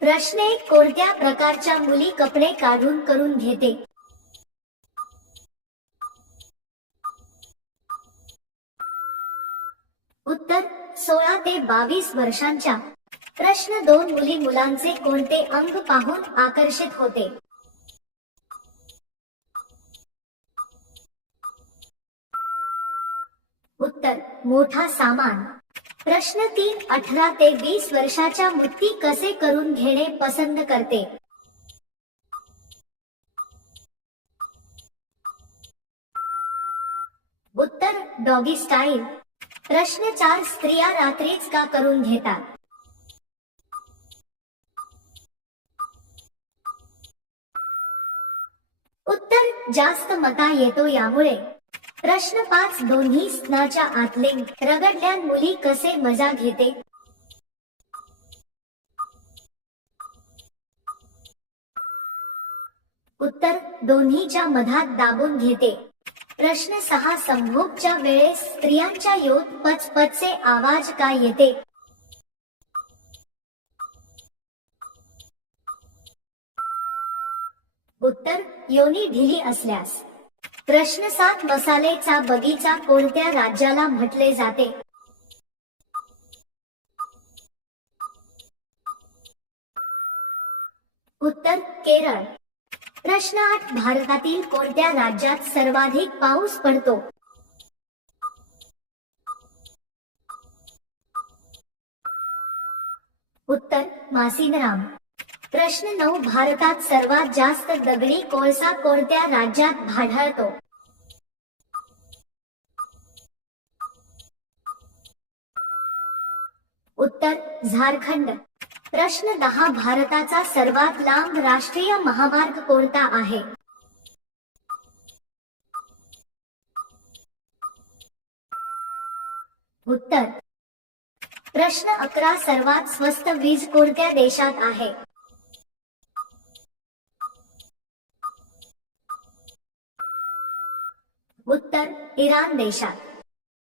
प्रश्न एक, कोणत्या प्रकारच्या मुली कपडे काढून करून घेते? उत्तर 16 ते 22 वर्षांच्या. प्रश्न 2, मुली मुलांचे कोणते अंग पाहून आकर्षित होते? उत्तर मोठा सामान. प्रश्न 3, 18 ते 20 वर्षाच्या मुक्ती कसे करून घेणे पसंत करते? उत्तर डॉगी स्टाईल. प्रश्न 4, स्त्रिया रात्रीच का करून घेतात? उत्तर जास्त मता येतो यामुळे. प्रश्न 5, दोन्ही स्तनाच्या आतले रगडल्यान मुली कसे मजा घेते? उत्तर दोन्हीच्या मधात दाबून घेते. प्रश्न 6, संभोगच्या वेळेस स्त्रियांच्या योत पचपचचे आवाज का येते? उत्तर योनी ढिली असल्यास. प्रश्न 7, मसालेचा बगीचा कोणत्या राज्याला म्हटले जाते? उत्तर केरळ. प्रश्न 8, भारतातील कोणत्या राज्यात सर्वाधिक पाऊस पडतो? उत्तर मासिनराम. प्रश्न 9, भारतात सर्वात जास्त दगडी कोळसा कोणत्या राज्यात आढळतो? उत्तर झारखंड. प्रश्न 10, भारताचा सर्वात लांब राष्ट्रीय महामार्ग कोणता आहे? उत्तर. प्रश्न 11, सर्वात स्वस्त वीज कोणत्या देशात आहे? उत्तर इराण देशात.